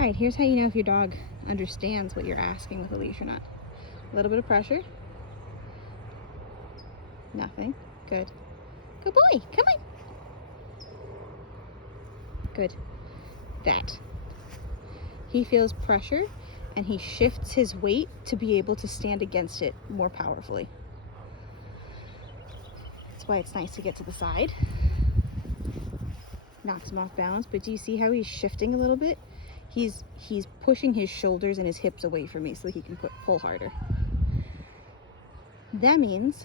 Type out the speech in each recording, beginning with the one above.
All right, here's how you know if your dog understands what you're asking with a leash or not. A little bit of pressure. Nothing. Good. Good boy. Come on. Good. That. He feels pressure and he shifts his weight to be able to stand against it more powerfully. That's why it's nice to get to the side. Knocks him off balance, but do you see how he's shifting a little bit? He's pushing his shoulders and his hips away from me so he can pull harder. That means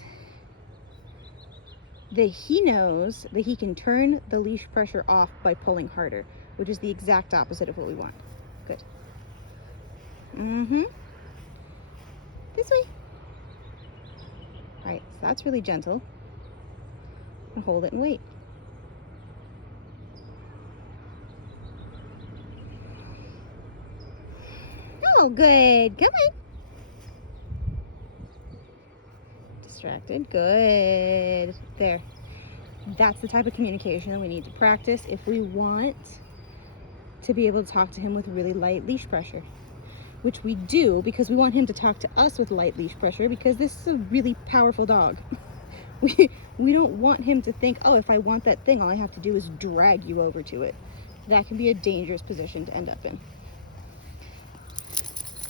that he knows that he can turn the leash pressure off by pulling harder, which is the exact opposite of what we want. Good. This way. All right, so that's really gentle. And hold it and wait. Oh, good. Come on. Distracted. Good. There. That's the type of communication that we need to practice if we want to be able to talk to him with really light leash pressure, which we do because we want him to talk to us with light leash pressure because this is a really powerful dog. We don't want him to think, oh, if I want that thing, all I have to do is drag you over to it. That can be a dangerous position to end up in.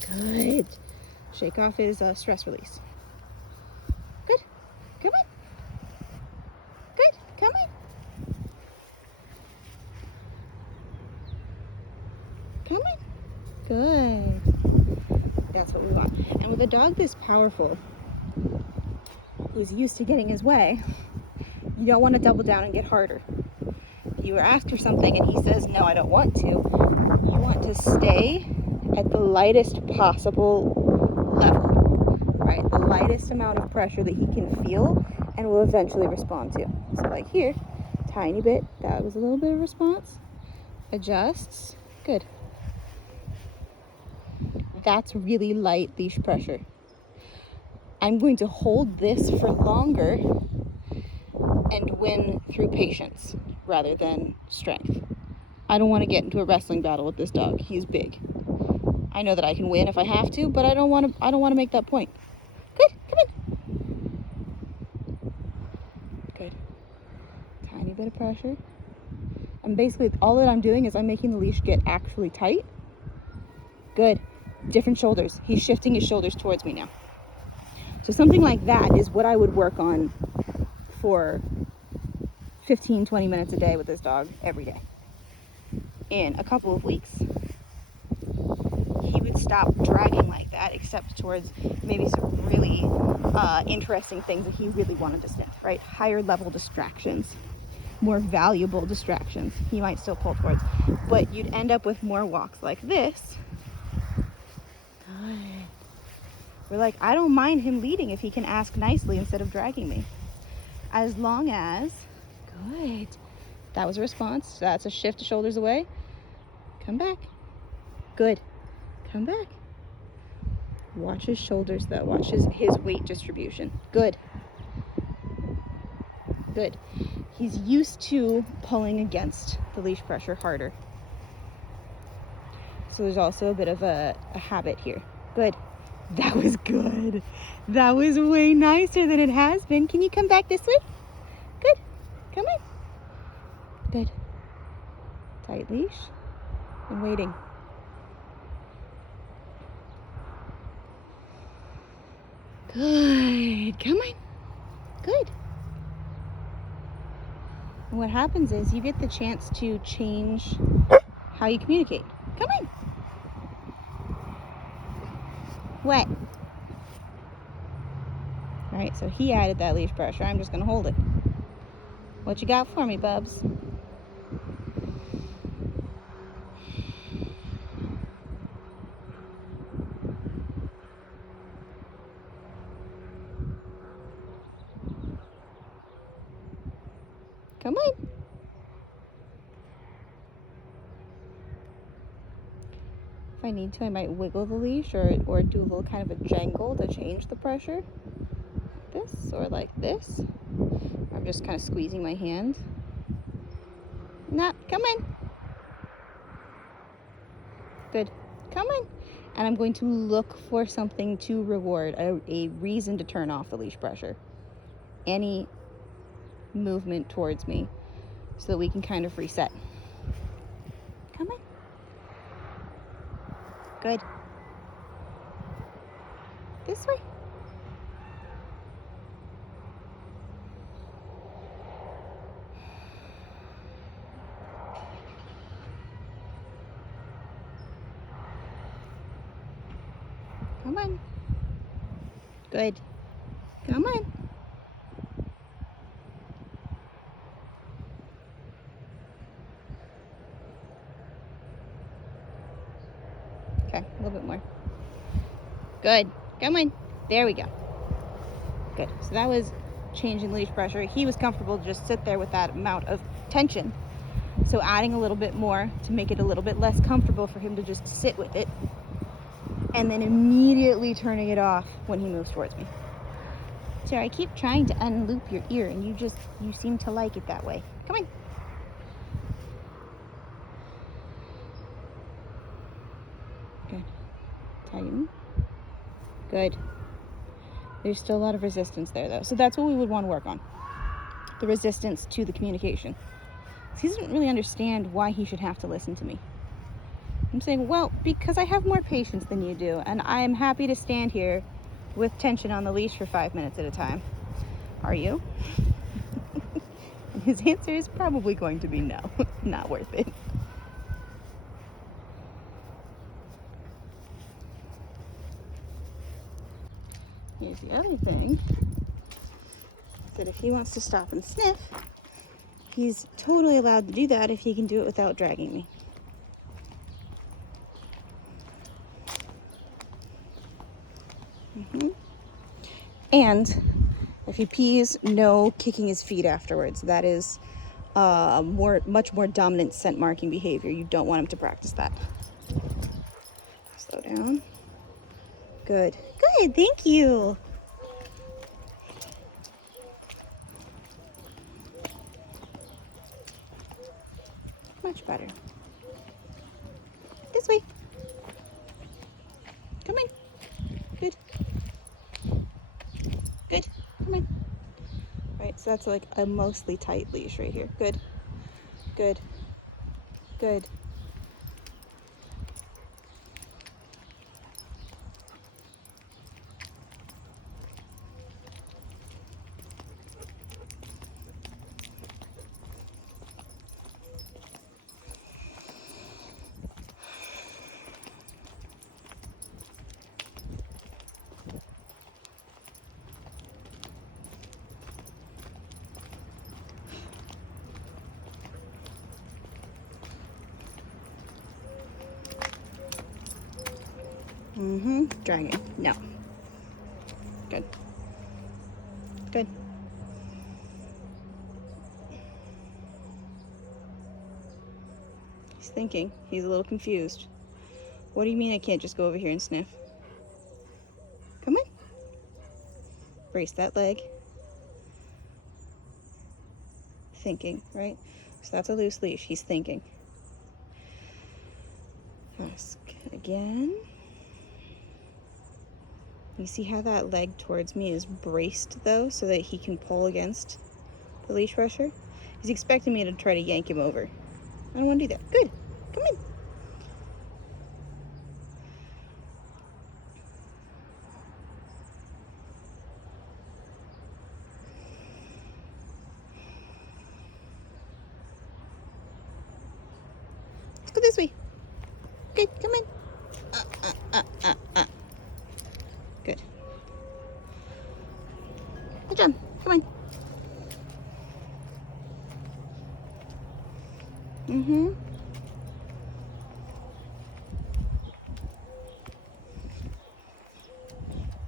Good. Shake off his stress release. Good. Come on. Good. Come on. Come on. Good. That's what we want. And with a dog this powerful, who's used to getting his way, you don't want to double down and get harder. If you ask for something and he says, no, I don't want to, you want to stay at the lightest possible level, right? The lightest amount of pressure that he can feel and will eventually respond to. So like here, tiny bit, that was a little bit of response. Adjusts, good. That's really light leash pressure. I'm going to hold this for longer and win through patience rather than strength. I don't want to get into a wrestling battle with this dog. He's big. I know that I can win if I have to, but I don't want to make that point. Good, come on. Good. Tiny bit of pressure. And basically all that I'm doing is I'm making the leash get actually tight. Good. Different shoulders. He's shifting his shoulders towards me now. So something like that is what I would work on for 15, 20 minutes a day with this dog every day. In a couple of weeks, he would stop dragging like that, except towards maybe some really interesting things that he really wanted to sniff, right? Higher level distractions, more valuable distractions, he might still pull towards. But you'd end up with more walks like this. Good. We're like, I don't mind him leading if he can ask nicely instead of dragging me. As long as, good. That was a response. That's a shift of shoulders away. Come back. Good. Come back. Watch his shoulders though. Watch his weight distribution. Good. Good. He's used to pulling against the leash pressure harder. So there's also a bit of a habit here. Good. That was good. That was way nicer than it has been. Can you come back this way? Good. Come on. Good. Tight leash. And waiting. Good. Come on. Good. And what happens is you get the chance to change how you communicate. Come on. What? All right, so he added that leash pressure. I'm just gonna hold it. What you got for me, Bubs? Come on. If I need to, I might wiggle the leash or do a little kind of a jangle to change the pressure. Like this or like this. I'm just kind of squeezing my hand. Nah, come on. Good. Come on. And I'm going to look for something to reward, a reason to turn off the leash pressure. Any movement towards me so that we can kind of reset. Come on. Good. This way. Come on. Good. Come on. Okay, a little bit more. Good. Come on. There we go. Good. So that was changing leash pressure. He was comfortable to just sit there with that amount of tension. So adding a little bit more to make it a little bit less comfortable for him to just sit with it. And then immediately turning it off when he moves towards me. Sarah, I keep trying to unloop your ear and you seem to like it that way. Come on. Good. Tighten. Good. There's still a lot of resistance there though. So that's what we would want to work on. The resistance to the communication. He doesn't really understand why he should have to listen to me. I'm saying, well, because I have more patience than you do, and I'm happy to stand here with tension on the leash for 5 minutes at a time. Are you? And his answer is probably going to be no. Not worth it. Here's the other thing, that if he wants to stop and sniff, he's totally allowed to do that if he can do it without dragging me. And if he pees, no kicking his feet afterwards. That is much more dominant scent marking behavior. You don't want him to practice that. Slow down. Good. Good, thank you. Much better. This way. Come on. Good. Good. Come on. Right, so that's like a mostly tight leash right here. Good. Good. Good. Dragging. No. Good. Good. He's thinking. He's a little confused. What do you mean I can't just go over here and sniff? Come on. Brace that leg. Thinking, right? So that's a loose leash. He's thinking. Ask again. You see how that leg towards me is braced though, so that he can pull against the leash pressure? He's expecting me to try to yank him over. I don't want to do that. Good. Come in. Let's go this way. Good. Come in. Good. Good job. Come on.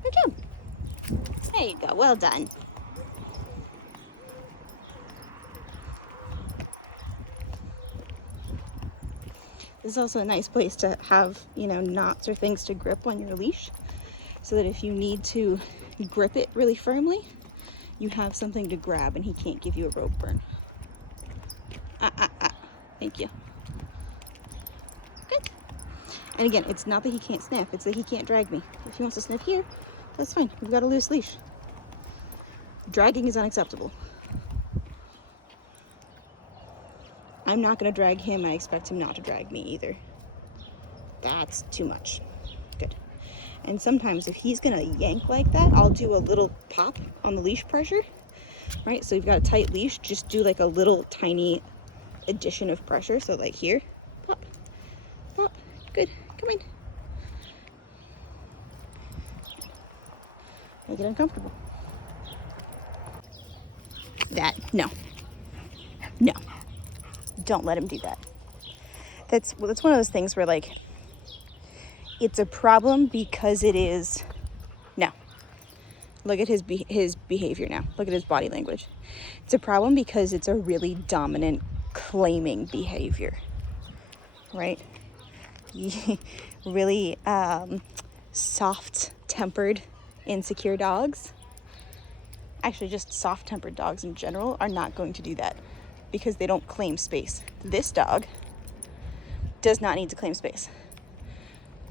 Good job. There you go. Well done. This is also a nice place to have, knots or things to grip on your leash, so that if you need to grip it really firmly, you have something to grab and he can't give you a rope burn. Thank you. Good. And again, it's not that he can't sniff, it's that he can't drag me. If he wants to sniff here, that's fine. We've got a loose leash. Dragging is unacceptable. I'm not gonna drag him. I expect him not to drag me either. That's too much. Good. And sometimes if he's gonna yank like that, I'll do a little pop on the leash pressure, right? So you've got a tight leash, just do like a little tiny addition of pressure. So like here, pop, pop, good, come in. Make it uncomfortable. No, don't let him do that. That's one of those things where like, it's a problem because it is, no. Look at his behavior now. Look at his body language. It's a problem because it's a really dominant, claiming behavior, right? Really soft-tempered, insecure dogs, actually just soft-tempered dogs in general, are not going to do that because they don't claim space. This dog does not need to claim space.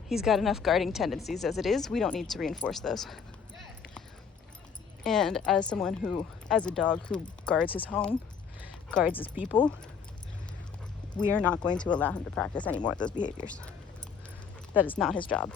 He's got enough guarding tendencies as it is. We don't need to reinforce those. And as a dog who guards his home, guards his people, we are not going to allow him to practice any more of those behaviors. That is not his job.